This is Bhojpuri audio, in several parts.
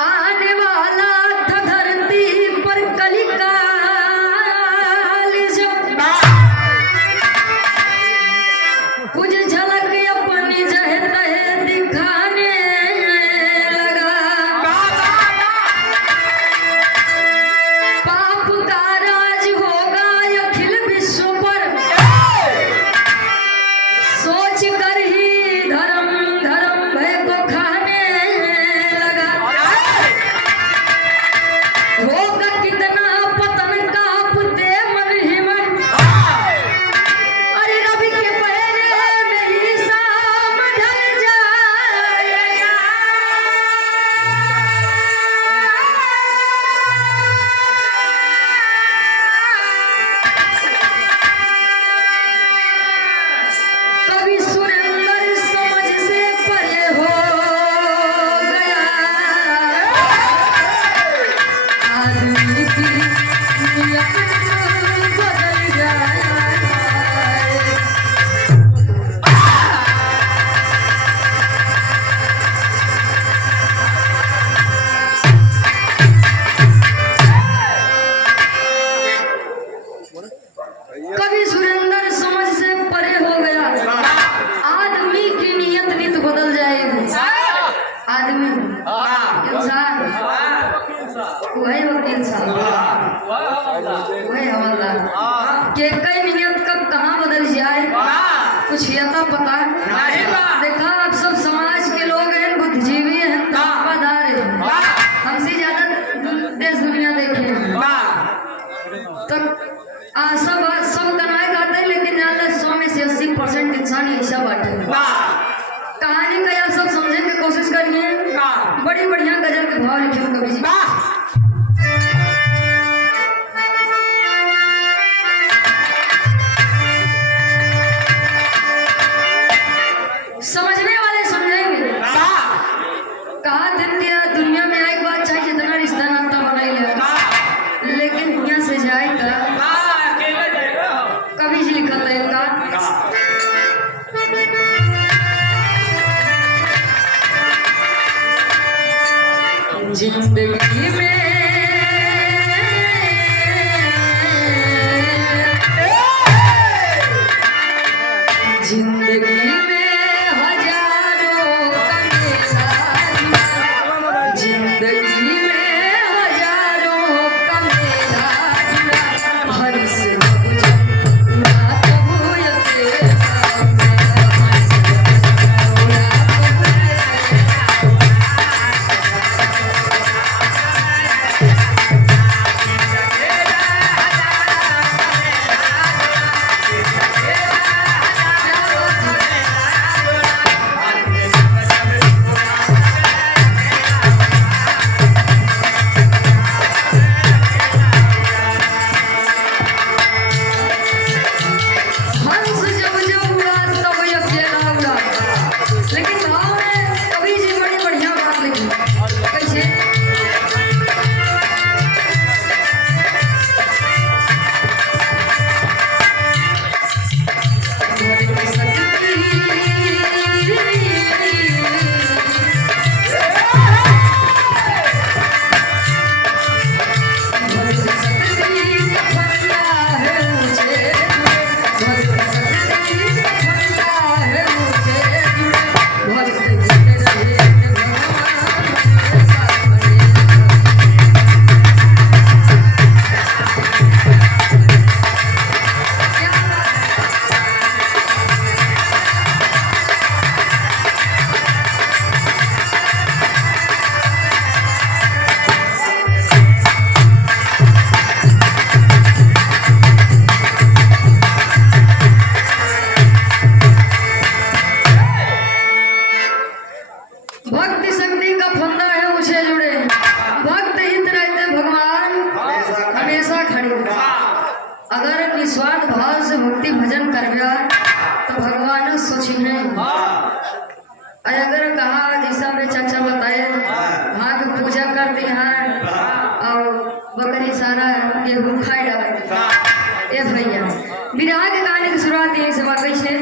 आने वाला था धरती पर कलिकाल जब कुछ झलक अपनी जह तह दिखाने लगा। पाप का राज होगा अखिल विश्व पर सोच कर ही धर्म भय को खाने लगा। होगा कितना पतन कांपते मन ही मन, अरे रवि के पहरे में ही शाम ढल जाएगा। कभी सुरेंद्र समझ से परे हो गया। आदमी की नियत बदल जाए। कभी सुरेंद्र समझ से परे हो गया। आदमी की नियत नित बदल जाएगी। आदमी इंसान वही होती इंसान वही हवलदार के कई नियत कब कहाँ बदल जाए कुछ यथा पता देखा। आप सब समाज के लोग हैं, बुद्धिजीवी हैं, वफादार हैं, हमसे ज्यादा देश दुनिया देखे हैं। तो सब कनाए खाते हैं, लेकिन 100 में से 80% इंसान ऐसा बाटे। कहानी का आप सब समझने की कोशिश करिए। बड़ी बढ़िया गजल के भाव लिखे कवि जी। समझने वाले समझेंगे। कहा दुनिया में एक बात चाहे जितना रिश्ता नाता बनाई ले, लेकिन यहाँ से जाएगा कवि जी लिखा था इनका। जिंदगी में अगर निस्वार्थ भाव से भक्ति भजन करबा तो भगवान सोची है। अगर कहा जैसा मेरे चाचा बताए वहाँ की पूजा करते हैं और बकरी सारा गेहूँ खाई डालते। ए भैया विराह के कहानी की शुरुआत यही से बात है।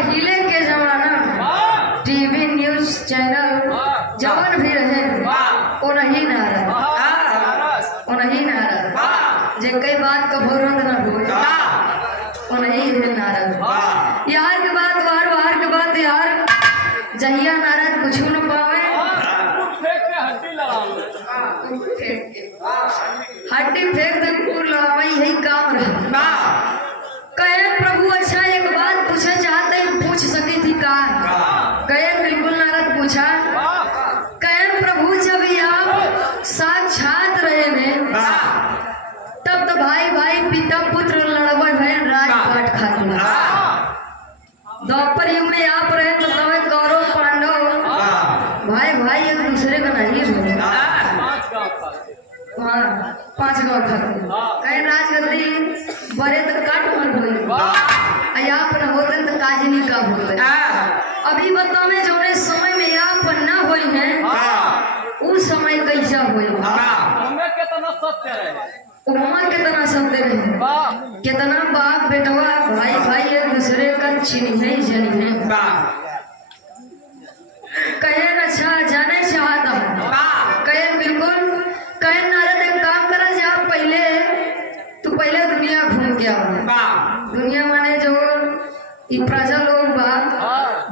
पहले के जमाना में टीवी न्यूज चैनल जवन भी रहे वो नहीं नारद जे कई बात का भोरंद न हो वो नहीं है नारद यार के बात वार के बात यार जहिया नारद कुछ न पावे हड्डी फेंक दे पूर लगावे यही काम रहा कहे प्रभु अच्छा एक बात पूछना चाहते हैं पूछ सकी थी का कहे बिल्कुल नारद पूछा कहे प्रभु जब आप साक्षात रहे ने तब तो भाई भाई पिता पुत्र लड़बे भयन राजपाट खातिर द्वापर युग में आप रहे तो तब कौरव पांडव भाई भाई एक दूसरे का नहीं है हाँ 5 गाँव खातिर कहे राजगद्दी बड़े तक काट मन हुई आप न होते तो काज नहीं का होते अभी बतावे जो समय में आप न हुई है उस समय कैसा हुई कितना सत्य रहे कितना बाप बेटवा भाई भाई एक दूसरे का चिन्ह जनी है कहे अच्छा जाने चाहता हूँ कहे बिल्कुल कहे नारद एक काम करा जा पहले दुनिया घूम के आओ दुनिया माने जो प्रजा लोग बा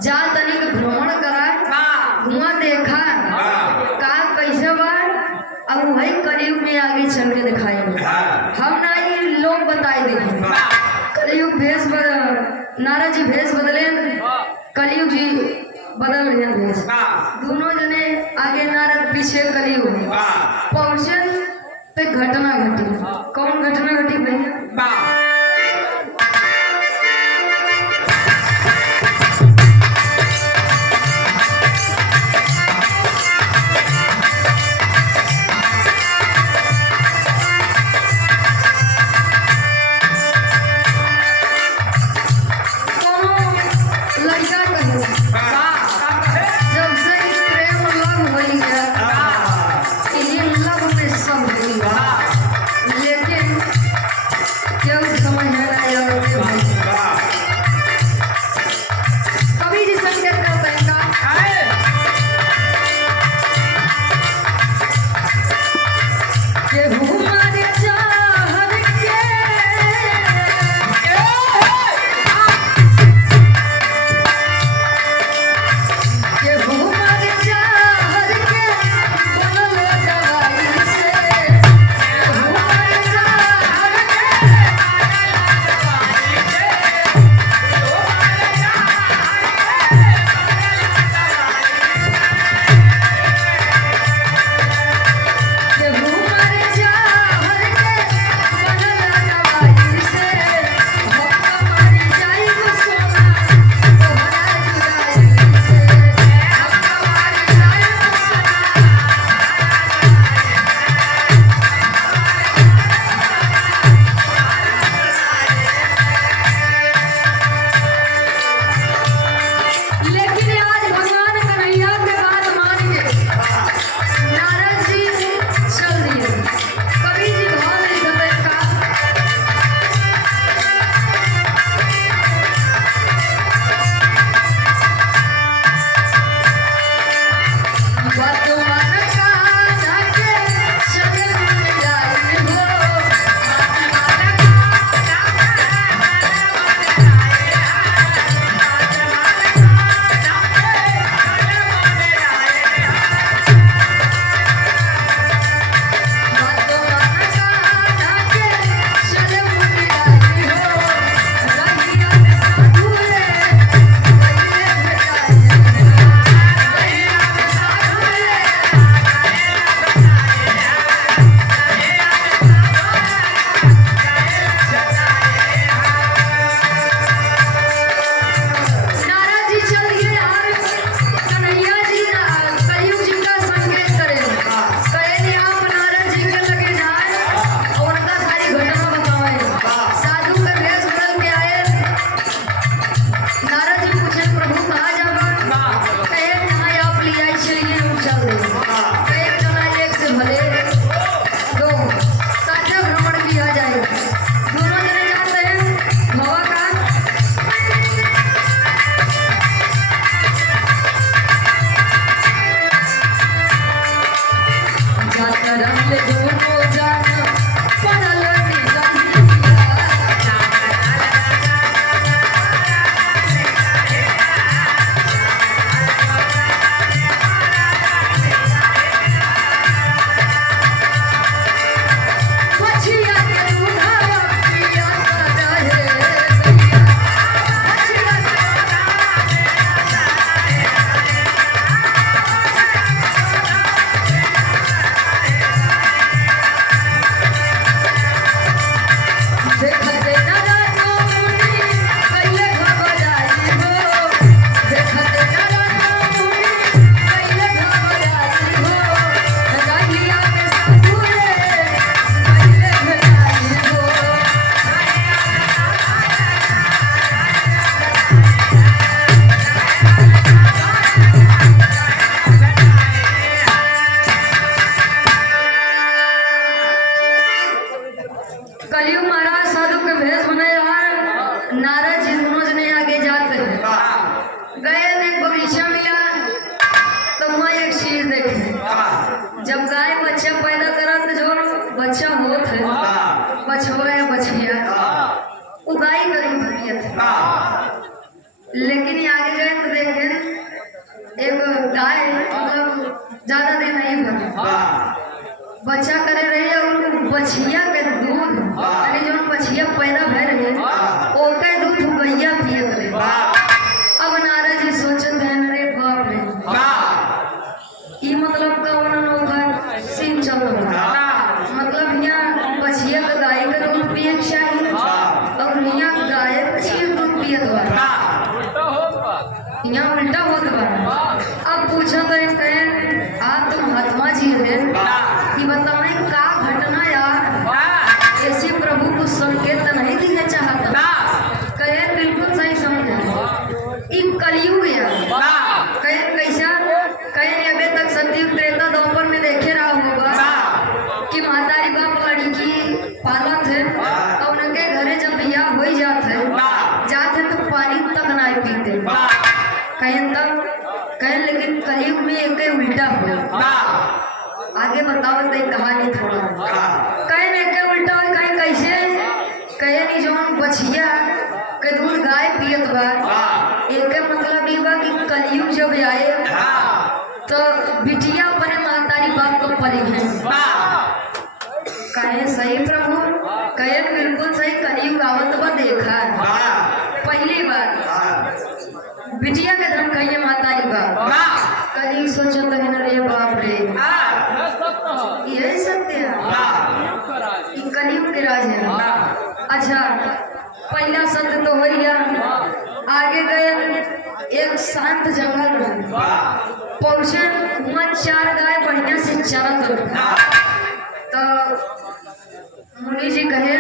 जा तनिक भ्रमण करा घुमा देखा का कैसे बा अब वही कलयुग में आगे चल के दिखाएंगे हम ना ये लोग बताए देंगे कलयुग भेष नारद जी भेष बदले कलयुग जी बदल रहे भेष दोनों जने आगे नारद पीछे कलयुग पहुंचे पे घटना घटी कौन घटना घटी भैया लेकिन जब गाय बच्चा पैदा करा तो जो बच्चा होत है बछवा या बछिया वो गाय का दूध पियत है। लेकिन ये आगे जाए तो देखें एक गाय मतलब ज्यादा दिन नहीं बना बच्चा करे रही और बछिया के दूध यानी जो बछिया पैदा भय रहे ओके दूध गैया पिए रहे। अब नारद जी सोचते हैं अरे बाप रे ये मतलब का उन्होंने सीन चल रहा मतलब यहाँ बछिया का गाय का दूध पिए चाहिए और यहाँ गाय बछिया दूध पिए द्वारा यहाँ उल्टा हो द्वारा। अब पूछो तो कहें आप तो महात्मा जी है कि बताएं का घटना यार ऐसे प्रभु को संकेत नहीं दिया चाहता कहे बिल्कुल सही समझे इन कलयुग यार कहे कैसा कहे अभी तक सतयुग त्रेता द्वापर में देखे रहा होगा कि महतारी बाप लड़की पालत है और उनके घरे जब बियाह हो जाते तो पानी तक नहीं पीते कहें तब कहें लेकिन कलयुग में एक उल्टा हो आगे बताओ तो कहानी थोड़ा कहें एक उल्टा हो कहें कैसे कहे नहीं जो बछिया के दूध गाय पियत बा एक मतलब ये बा कि कलयुग जब आए तो बिटिया अपने महतारी बाप को पली है कहे सही प्रभु कहे बिल्कुल सही कलयुग आवत बा देखा पहली बार बिटिया के धन कहिए महतारी बाप कलयुग सोचो तो रे बाप रे यही सत्य है कलयुग के राज है। अच्छा पहला सत्य तो हो गया आगे गए एक शांत जंगल में पहुंचे वहाँ 4 गाय बढ़िया से चरत तो मुनि जी कहे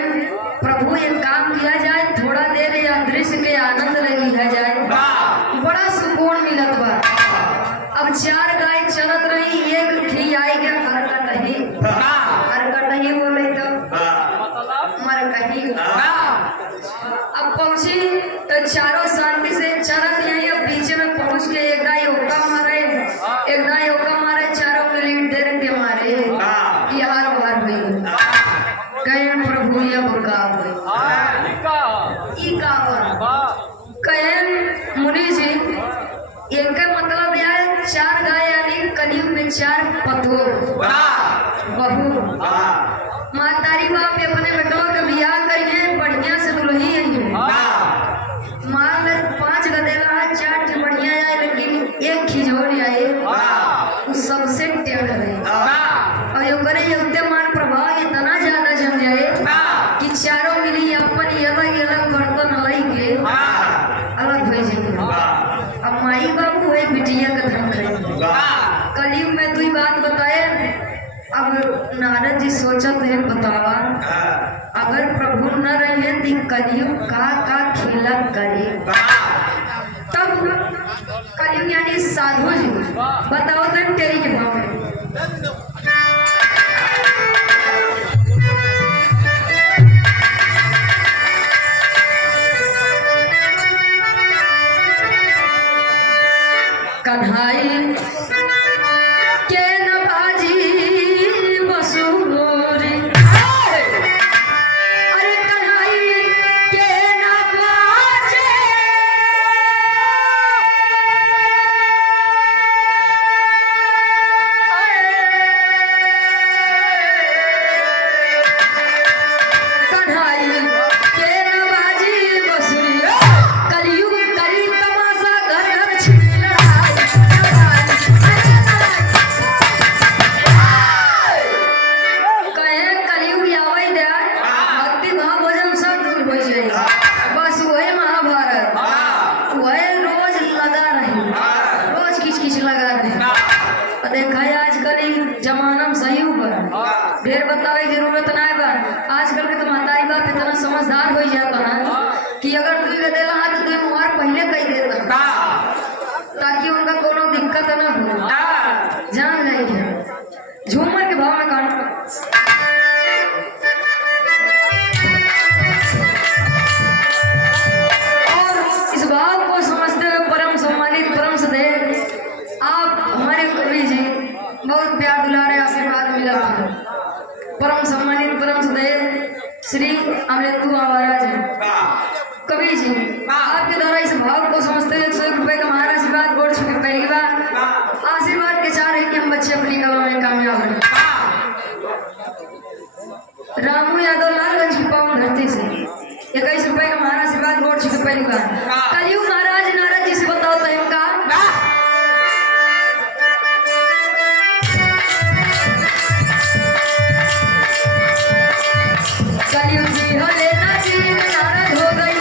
प्रभु एक काम किया जाए थोड़ा देर या दृश्य के आनंद ले लिया जाए बड़ा सुकून मिलत बा। अब 4 गाय चलत रही एक खी आई गया हरकटही बोले तो मरकही। अब पहुंची तो चारों शांति से चलत यही अब बीच में पहुंच के एक गाय ओका मारे एक गाय ओका मारे चारों के लिए डेर के मारे यार बार हुई गए प्रभु ये बका कहे मुनि जी एक मतलब यार 4 गाय यानी कलयुग में 4 पतो बहू महतारी बाप अपने बेटों के बियाह करिए बढ़िया से दुल्ही है मान ले 5 गदेला 4 बढ़िया आए लेकिन एक खिजोर आए सबसे टेढ़ रहे और यो करे युद्ध मान प्रभाव इतना ज्यादा जम जाए कि चारों मिली अपन अलग अलग बर्तन लाई के अलग हो जाए। अब माई बाबू है बिटिया का धन खरीद कलयुग में तू बात बताए। अब नारद जी सोचत है बतावा अगर प्रभु न रहे तो कलयुग का खेला करे तब कलयुग यानी साधु जी बताओ तो तेरी के भाव में कन्हाई के नवाजी बसूरी अरे कन्हाई के नवाजे कन्हाई के नवाजी बसूरी कलयुग करी तमाशा घर घर छिड़ बस वही महाभारत वही रोज लगा रही रोज किच लगा रहे देखा है आजकल जमाना में सही हुआ ढेर बतावे जरूरत ना बा। आजकल के तो महतारी बाप इतना समझदार हो जाता है कि अगर तू देला हाथ तो मुहार पहले कह देता ताकि उनका कोनो दिक्कत ना हो जान नहीं है झूमर के भाव में गाना बहुत प्यार दुलारे आपसे मिला था। परम सम्मानित परम सदैव श्री अमरेंदु आवारा जी कवि जी आपके द्वारा इस भाव को समझते हुए 101 रुपए का हमारा आशीर्वाद बोल चुके। पहली बार आशीर्वाद के चार है कि हम बच्चे अपनी कला में कामयाब हैं। रामू यादव लालगंज की पावन धरती से 21 रुपए का हमारा आशीर्वाद बोल चुके। पहली बार कलयुग महाराज नारद जी से बताओ तो इनका कलयुग जी हो लेना जी नारद हो गई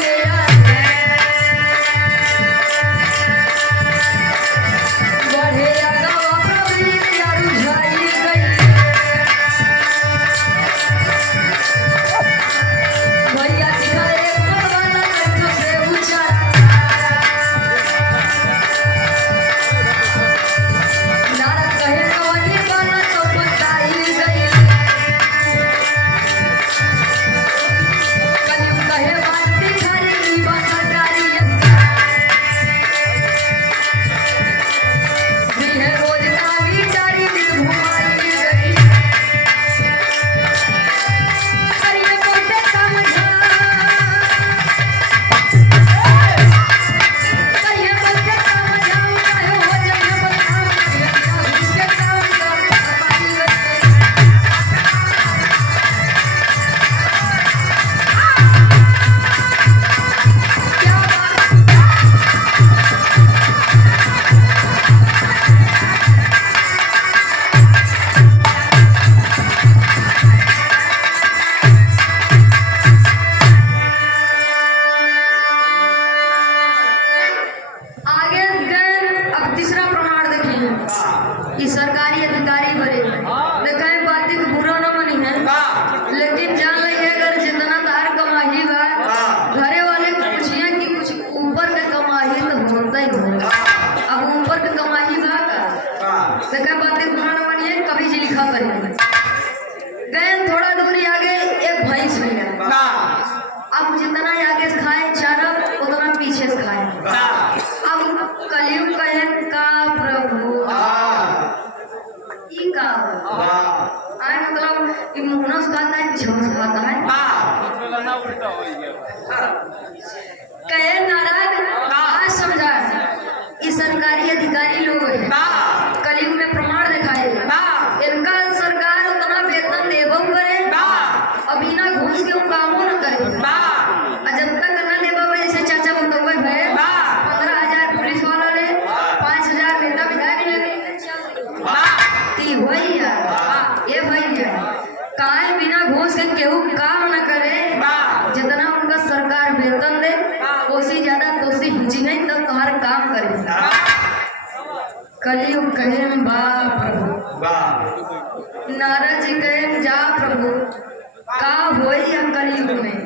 कि सरकारी अधिकारी बने देखें बात के बुरा न मनी है, लेकिन जान लगे अगर जितना तार कमाही बा घरे वाले पूछिए कि कुछ ऊपर के कमाही तो होता ही होगा। अब ऊपर के कमाही बा का देखें बात के बुरा न मनी है। कभी जी लिखा करेंगे गए थोड़ा दूरी आगे एक भैंस मिला, अब जितना आगे से खाए चारा उतना पीछे से खाए। अब कलयुग कहे का प्रभु ई का आए मतलब कि मुंह से खाता है पीछे से खाता है। कहे नारायण आज समझा ये सरकारी अधिकारी लोग हैं, कलयुग में प्रमाण दिखाए इनका सरकार उतना वेतन देबो करे और बिना घूस के कामों न करे। जब तक न देबो जैसे चाचा बंदोबई भय 15,000 पुलिस वाला ले 5,000 नेता विधायक ले वही ये भैया काहे बिना घूस के केहू काम न करे। जितना उनका सरकार वेतन दे उसी ज्यादा तो उसी हिची नहीं तब तुम्हारा काम करे। कलयुग कहे बा प्रभु नारद जी कहे जा प्रभु का होई या कलयुग में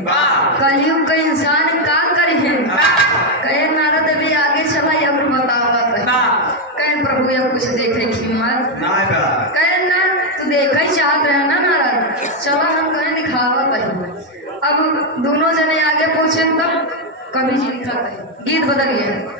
कलयुग का इंसान का करे है। कहे नारद भी आगे चला या बतावत कहे प्रभु या कुछ देखे की मत कहे ना तू देखा ही चाहत रहे ना नारद चला हम कहे दिखावा पहले। अब दोनों जने आगे पहुंचे तब कवि जी लिखा गीत बदल गया।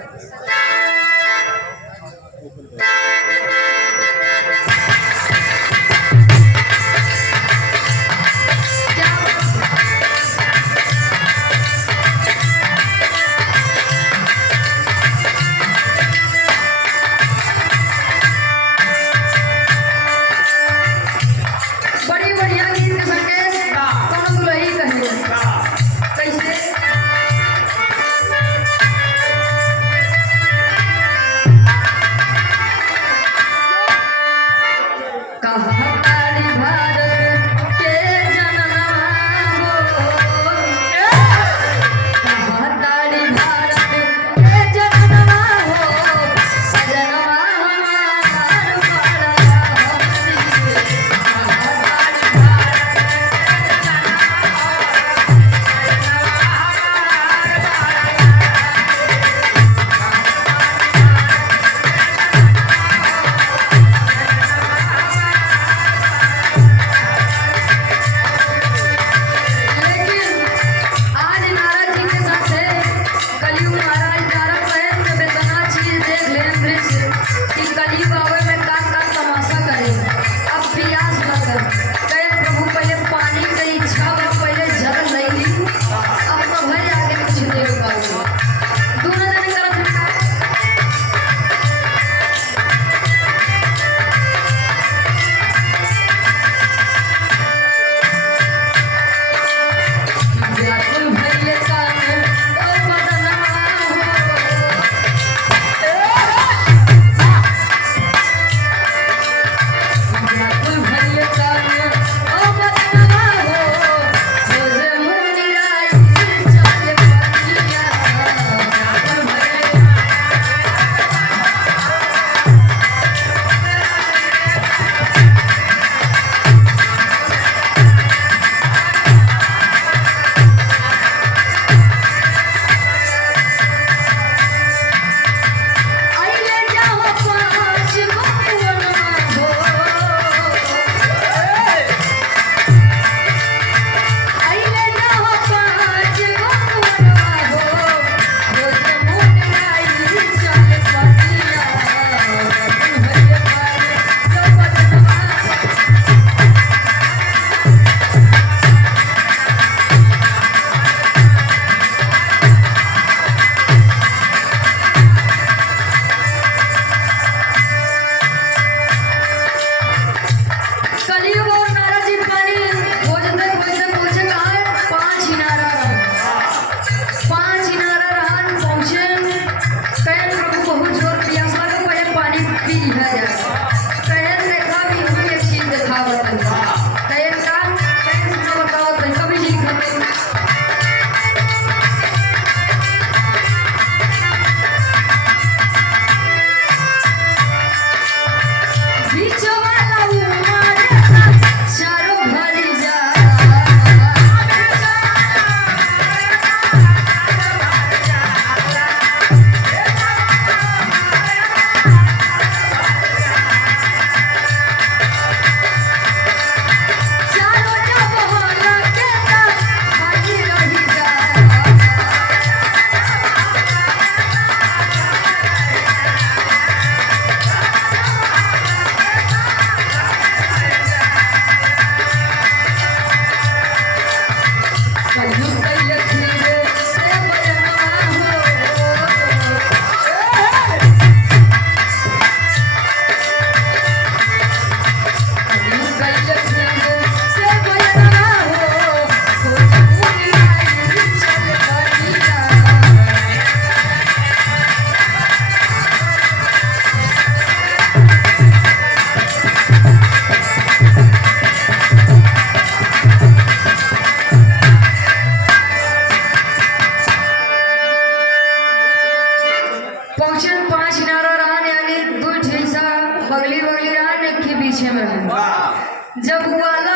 पीछे में रहे। जब वाला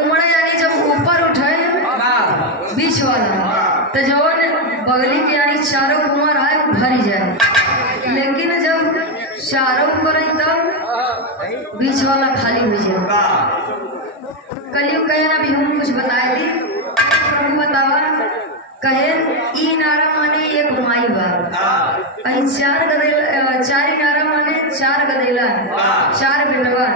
उमड़े यानी जब ऊपर उठे बीच वाला तो जवन बगली के यानी चारों कुमार आए भरी जाए, लेकिन जब चारों करे तब बीच वाला खाली हो जाए। कलयुग कहे ना भी हम कुछ बताए दी प्रभु बतावा कहे ई नारा माने एक माई बाप चार गदेला, चार नारा माने चार गदेला, चार बेटवा,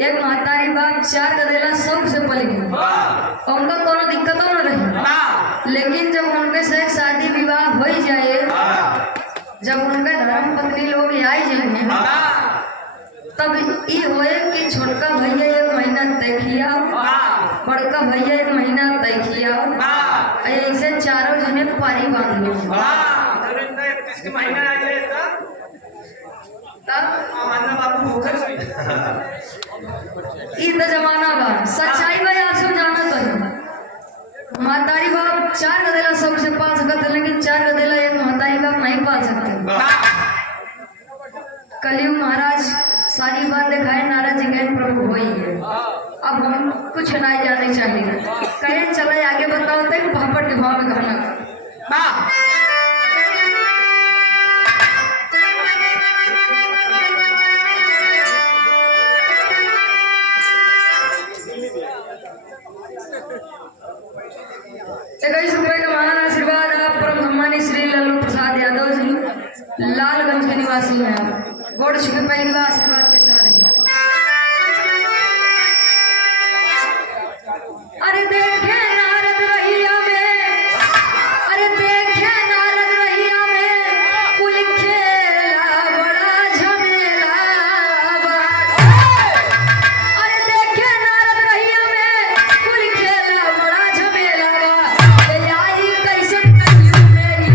एक महतारी बाप, चार गदेला सबसे पली उनका कोनो दिक्कतों न रही। लेकिन जब उनके से शादी विवाह हो जाए, जब उनके धर्म पत्नी लोग आई जाएंगे तब ई होए कि छोटका भैया एक महीना तय किया, बड़का भैया एक महीना तय किया, ऐसे चारों जने पारी बांध लो। इतना जमाना बा सच्चाई भाई आप सब जाना तो महतारी बाप चार गदेला सबसे पाल सकते, लेकिन चार गदेला एक महतारी बाप नहीं पाल सकते। कलयुग महाराज सारी बात दिखाए नारद जी गए प्रभु हो ही है। अब हम कुछ नहीं जाने चाहिए, कहे चले आगे बताओ तक पापड़ के भाव में कहना ₹21 का महान आशीर्वाद आप परम सम्मानी श्री लल्लू प्रसाद यादव जी लालगंज के निवासी हैं। गोड़ छुपे पहली बार आशीर्वाद के साथ अरे देखे नारद रहिया में, अरे देखे नारद रहिया में कुल खेला बड़ा झमेला। अरे देखे नारद रहिया में कुल खेला बड़ा झमेला। आई कैसे कहियो मेरी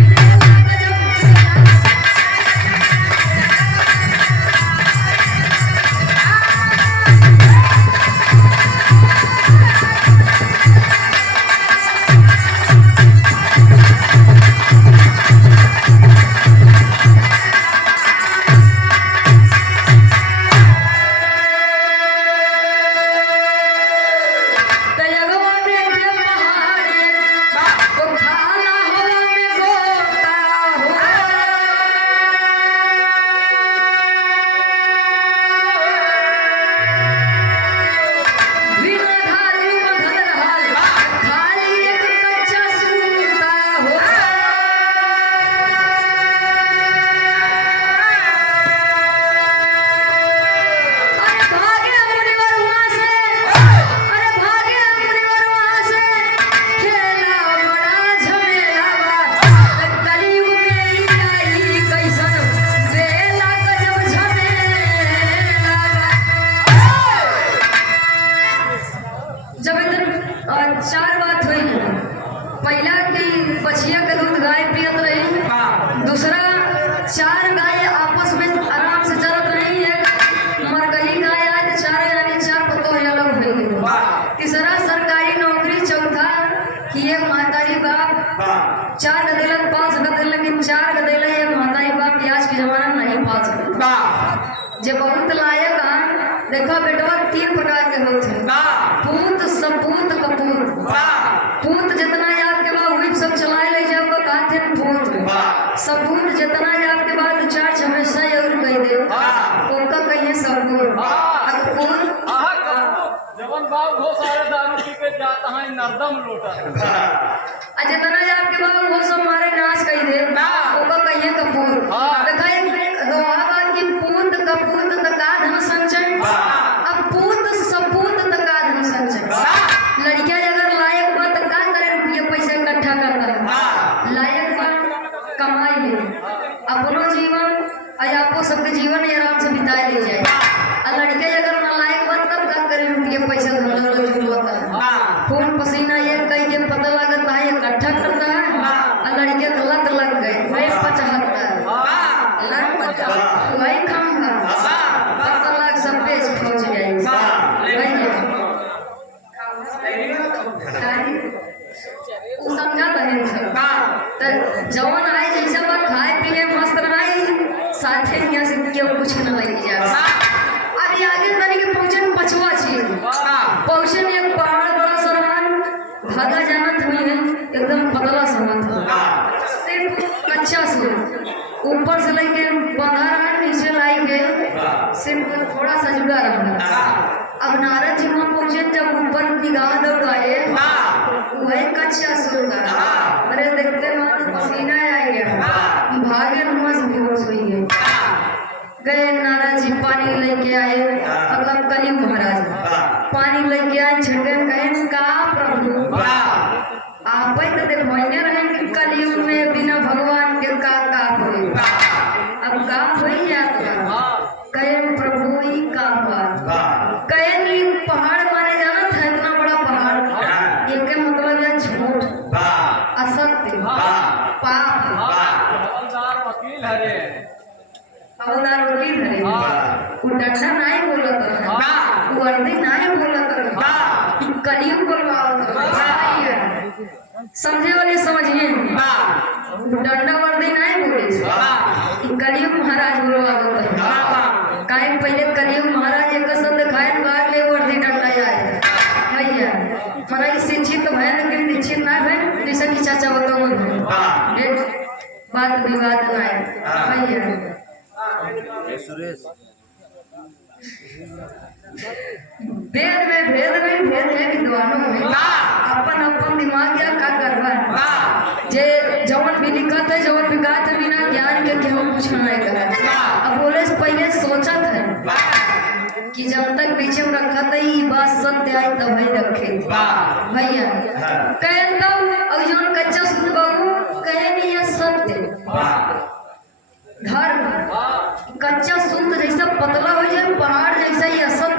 चार गदेला पाल सकते, लेकिन चार गदेला एक महतारी बाप आज के जमाना में नहीं पाल सकता। जे बहुत लायक है देखो बेटवा 3 प्रकार के होते हैं, पूत सपूत कपूत। पूत जितना आपके बाद वही सब चलाए ले जाओ कहते हैं पूत। सपूत जितना आपके बाद 4 हमेशा और कह दे उनका कहिए सपूत। कपूत जवन बाबू बहुत सारे दारू पी के जाता है नर्दम लोटा। जितना आपके बाबू वो सब मारे नाश कही दे उनका कहिए कपूर। दिखाए दोहा की पूत कपूत तका धन संचय। अब पूत सपूत तका धन संचय। लड़कियां अगर लायक बा तो का करे रुपये पैसे इकट्ठा करना, लायक बा कमाई ले अपनो जीवन और आपको सबके जीवन आराम से बिताए ले जाए। और लड़के अगर नालायक बा तब का करे रुपये पैसा धंधा खून पसीना ये कई के पता लगता है इकट्ठा करता है और लड़के का लत लग गए 75। ऊपर से लेके बंधा रहा, नीचे लाई के सिर्फ थोड़ा सा जुड़ा रहा। अब नारद जी वहाँ पहुंचे, जब ऊपर निगाह दौड़ाए वह कच्चा सूत था। अरे देखते वहां पसीना आ गया, भागे नुमा से बेहोश हुई है। गए नारद जी पानी लेके आए, मतलब कलयुग महाराज पानी लेके आए, छिड़के कहे का प्रभु आप तो देखो रहे कि कलयुग में बिना भगवान के का हुई। अब का हुई आपका कहे प्रभु ही का हुआ। कहे नहीं पहाड़ माने जाना था, इतना बड़ा पहाड़, एक मतलब है झूठ, असत्य, पाप, हवलदार वकील हरे, हवलदार वकील हरे। वो डंडा नहीं बोलत है, वो अर्दी नहीं बोलत है, कलयुग बोलवावत है। समझे वाले समझिए, डंडा वर्दी नहीं बोले, कलयुग महाराज बोलवावत है। काहे पहले कलयुग महाराज एक शब्द खाए बाद ले वर्दी डंडा आए भैया। मना शिक्षित भय लेकिन दीक्षित ना भय, जैसा कि चाचा बताओ बात विवाद ना है भैया। वेद में भेद है विद्वानों में, अपन अपन दिमाग या का करवा जे जवन भी लिखत है, जवन भी गात है, बिना ज्ञान के केहू कुछ नहीं करा। अब बोले पहले सोचत है कि जब तक पीछे में रखा था ये बात सत्य आई तब ही रखे भैया। कहे तब अब जवन कच्चा सुन बाबू कहे नहीं है सत्य धर्म। कच्चा सूत जैसा पतला हो जाए, पहाड़ जैसा ही असत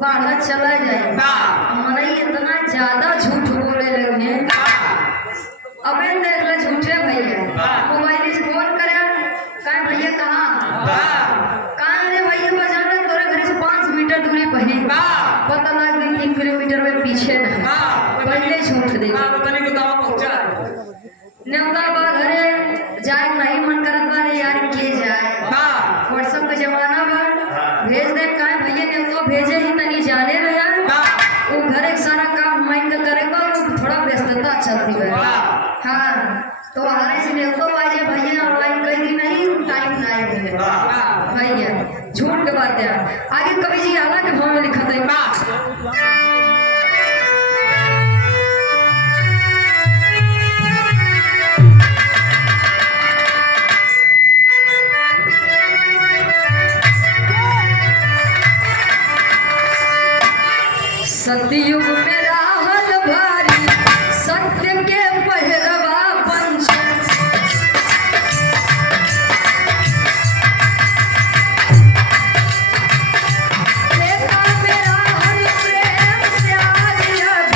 बढ़ा चला जाए। हमारा इतना ज्यादा झूठ बोले लगे, अबे देख ले झूठे भैया। मोबाइल से फोन करे कहे भैया कहाँ रे भैया, बजाना तोरे घर से 5 मीटर दूरी पही, पता लग गई 3 किलोमीटर में पीछे न पहले झूठ दे न्योता बा घरे जाए नहीं मन करत बा यार के जाए। व्हाट्सएप का जमाना बा, भेज दे का भैया न्योता भेजे ही तनी जाने रहे वो घर एक सारा काम माइंड करेगा, थोड़ा व्यस्तता चलती है। हाँ तो आने से न्योता बाजे भैया ऑनलाइन कई दिन नहीं टाइम ना है भैया, झूठ के बात है। आगे कवि जी आला के भाव में लिखत है सतयुग में राहल भारी, सत्य के पहरवा पंच। देखा में राहल प्रेम प्यार अभिमान।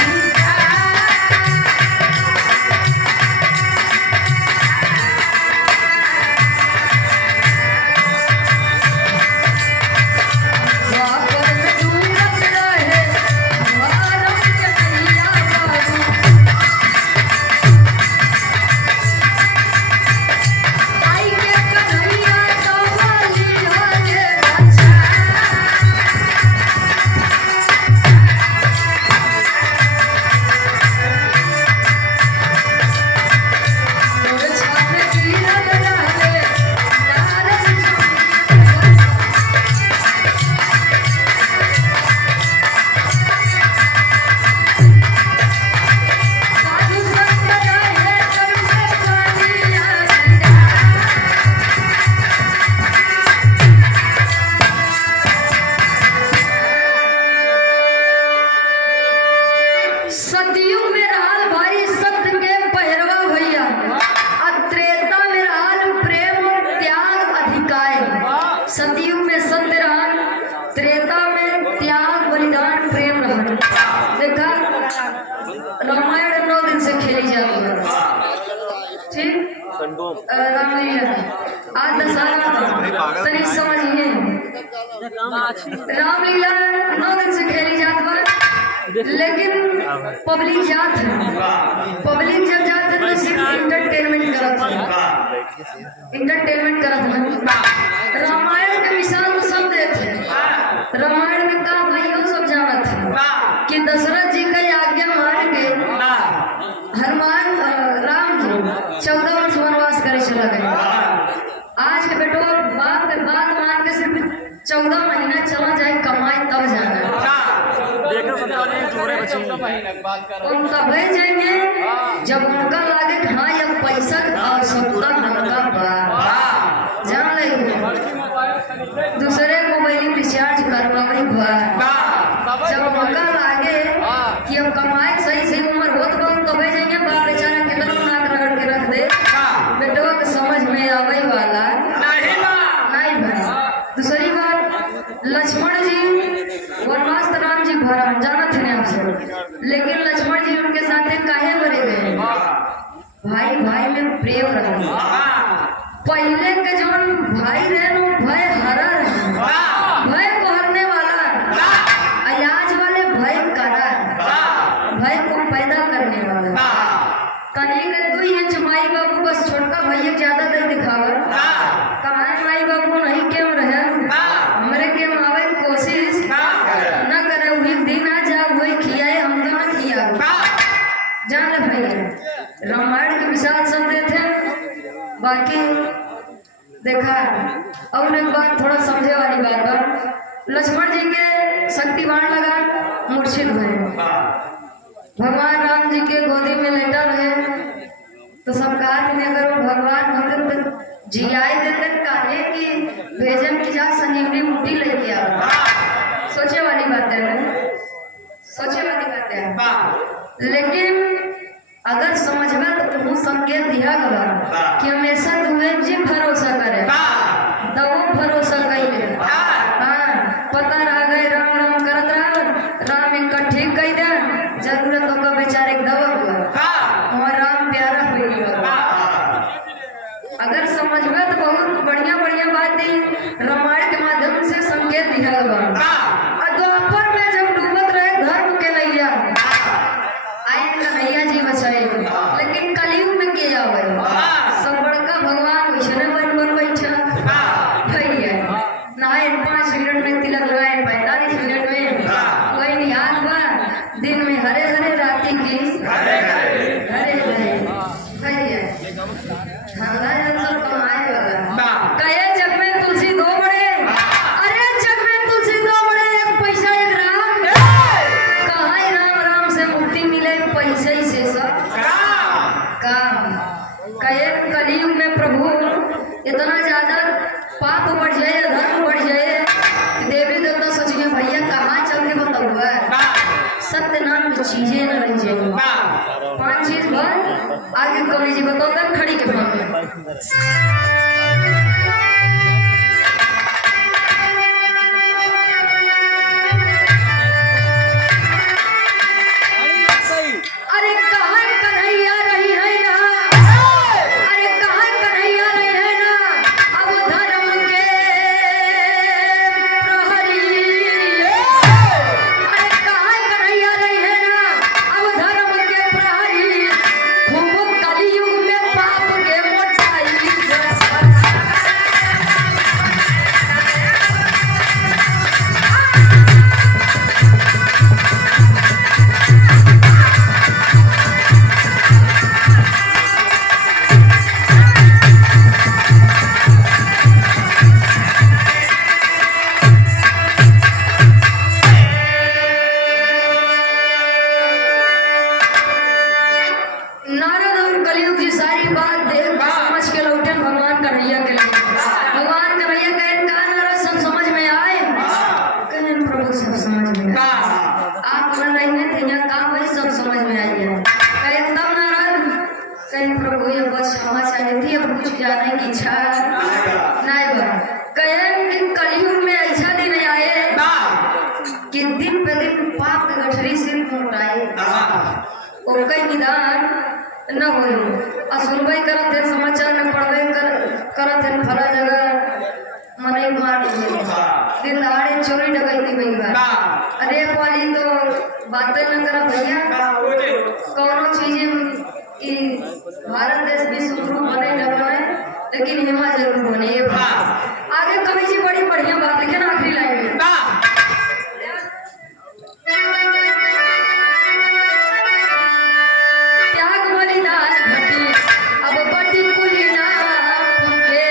द्वापर में डूबत रहे सतयुग में रहल भारी सत्य के पहरवा भैया, और त्रेता में रहल प्रेम और त्याग अधिकाय। सतयुग में सत्य रहल, त्रेता में त्याग बलिदान प्रेम रहल। देखा रामायण 9 दिन से खेली जाती है, ठीक रामलीला आज दशहरा तनी समझिए। रामलीला 9 दिन से खेली जाती है, लेकिन पब्लिक जात है, पब्लिक जब जात है तो सिर्फ इंटरटेनमेंट करत है, इंटरटेनमेंट करत है। रामायण के विशाल शब्द थे, रामायण में का भाइयों सब जानत है कि दशरथ जी का आज्ञा मान के हनुमान राम जी 14 वर्ष वनवास करे चला गए। महीना बात कर हम तबे जाएंगे जब उनका लागे कि हाँ ये पैसा की आवश्यकता हमका बा। जान ले दूसरे मोबाइल रिचार्ज करवाई बा। जब उनका लागे कि अब कमाए सही सही उम्र होत बा तबे जाएंगे। बाप बेचारा कितना नाक रगड़ के रख दे बेटवा के समझ में आवे वाला नहीं भाई। दूसरी बात लक्ष्मण जी वनवास राम जी भरा जाना थे आपसे, लेकिन लक्ष्मण जी उनके साथ काहे मरे गए? भाई भाई में प्रेम रहा। पहले के जो भाई रहे वो भय हरा रहे, भय को हरने वाला। आज वाले भय करा, भय को पैदा करने वाला। तनिक 2 इंच माई बाबू बस छोटका भैया ज्यादा नहीं दिखावा। कहा माई बाबू नहीं क्यों रहे हमारे के आवे कोशिश न करे। वही दिन आ जा वही खियाए हम तो न खिया। जान भैया रामायण के विशाल शब्द थे। बाकी देखा और एक बात थोड़ा समझे वाली बात है। लक्ष्मण जी के शक्तिवान लगा मूर्छित हुए। भगवान राम जी के गोदी में लेटा रहे तो सब कहा कि अगर वो भगवान होते तो जियाए देते काहे कि भेजे में जा संजीवनी बूटी लेके आ। सोचे वाली बात है, सोचे वाली बात है। लेकिन अगर समझबा तो तुम संकेत दिया गवा कि हमेशा तुम्हें जी भरोसा करे दबो भरोसा कइले। हाँ पता रह गए राम राम करत रहा राम एक ठीक कह दे जरूरत होगा बेचारे दबक और राम प्यारा हो गया। अगर समझबा तो बहुत बढ़िया बढ़िया बात रामायण के माध्यम से संकेत दिया गवा। द्वापर में जब डूबत रहे धर्म के नैया आए कन्हैया जी बचाए, लेकिन कलयुग में के आवे सब बड़का भगवान वैष्णव बन बैठा भैया नहाए 5 मिनट में तिलक लगाए 45 मिनट में कोई निहाल बा। दिन में हरे हरे राती की हरे हरे भैया सब कमाए वाला कहे जग में तुलसी 2 बड़े। अरे जग में तुलसी 2 बड़े एक पैसा एक राम। कहाँ राम राम से मुक्ति मिले पैसे ही से सब काम। कहे कलयुग में प्रभु इतना ज्यादा पाप बढ़ जाए धर्म बढ़ जाए देवी देवता सोचिए भैया कहाँ चल के बताऊंगा। सत्य नाम की चीजें न रह जाएंगी। 5 चीज भर आगे कवि जी बताओ तब खड़ी के भाव में। अरे कहाँ कन्हैया रही है ना, अरे कहाँ कन्हैया रही है ना अब धर्म के प्रहरी। अरे कहाँ कन्हैया रही है ना अब धर्म के प्रहरी। खूब कलयुग में पाप के मोटाई नारद और कलयुग की सारी बात देख समझ के लौटे भगवान कन्हैया के लिए। भगवान कन्हैया कहें का नारद सब समझ में आए? कहें प्रभु सब समझ में आप बन रही हैं थे यहाँ काम वही सब समझ में आई है। कहें तब नारद कहें प्रभु ये बस क्षमा चाहिए थी अब कुछ जाने की इच्छा नहीं बा। कहें कि कलयुग में ऐसा दिन आए कि दिन पे दिन पाप के गठरी सिर मोटाए और कई निदान न हो सुनवाई करत है समाचार न पढ़वे करत है फला जगह मने मार दिन दहाड़े चोरी डकैती हुई बा। अरे एक वाली तो बातें न करा भैया कौनो चीजें कि भारत देश विश्व गुरु बने न बने लेकिन हिमा जरूर बने। आगे कवि जी बड़ी बढ़िया बात लिखे ना आखिरी लाइन में त्याग बलिदान घटी अब बटी कुली ना फूके।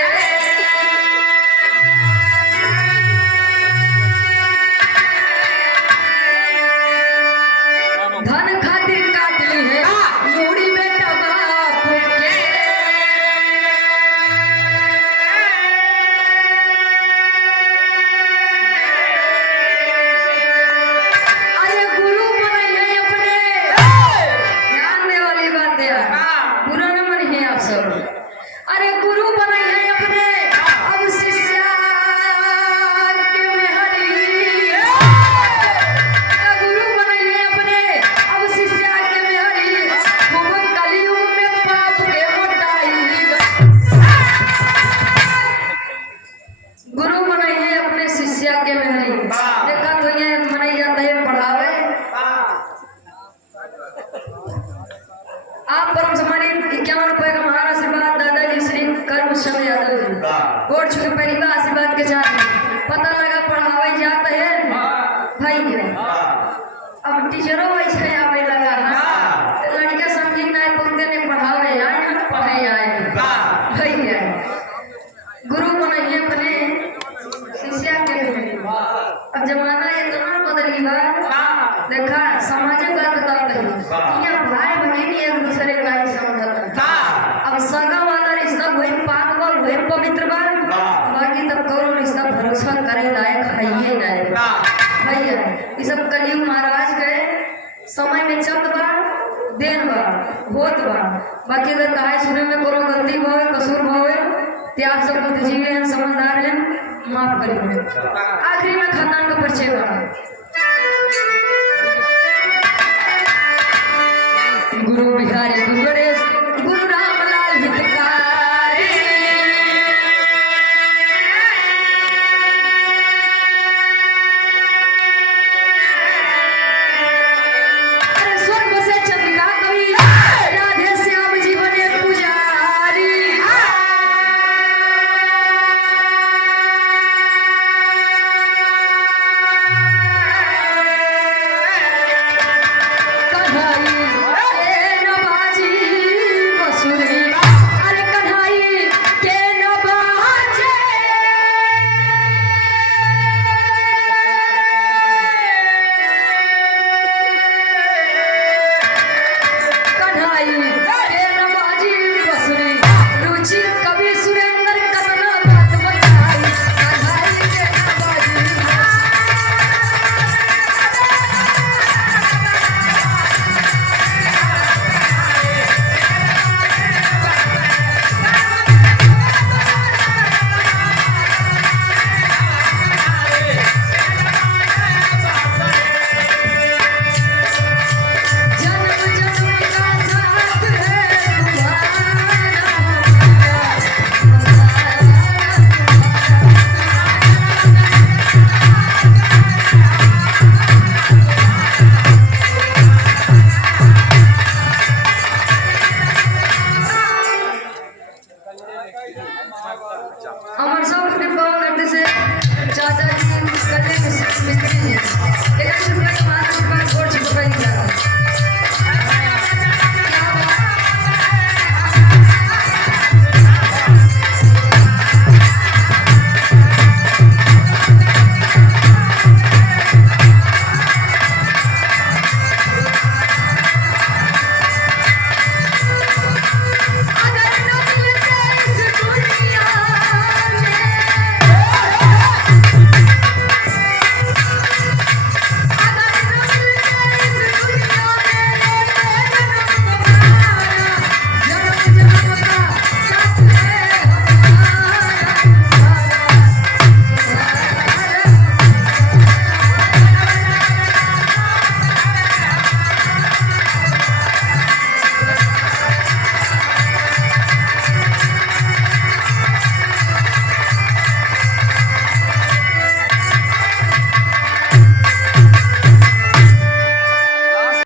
अब टीचरों वैसे आवे लगा है लड़का समझी ना पंक्ति ने पढ़ावे आए हम पढ़े आए भैया गुरु बनाइए अपने शिष्या के अब जमाना इतना बदली बा देखा समाज का बता कही ये भाई बहन एक दूसरे का नहीं समझता अब सगा वाला रिश्ता वही पाक बा वही पवित्र बा बाकी तब कौन रिश्ता भरोसा करे लायक है ये नहीं भैया ये सब कलयुग महाराज के समय में चल बा देन बा होत बा बाकी अगर कहा सुने में कोनो गलती होए कसूर होए ते आप सब बुद्धिजीवी हैं समझदार हैं माफ करिए आखिरी में खानदान का परिचय बा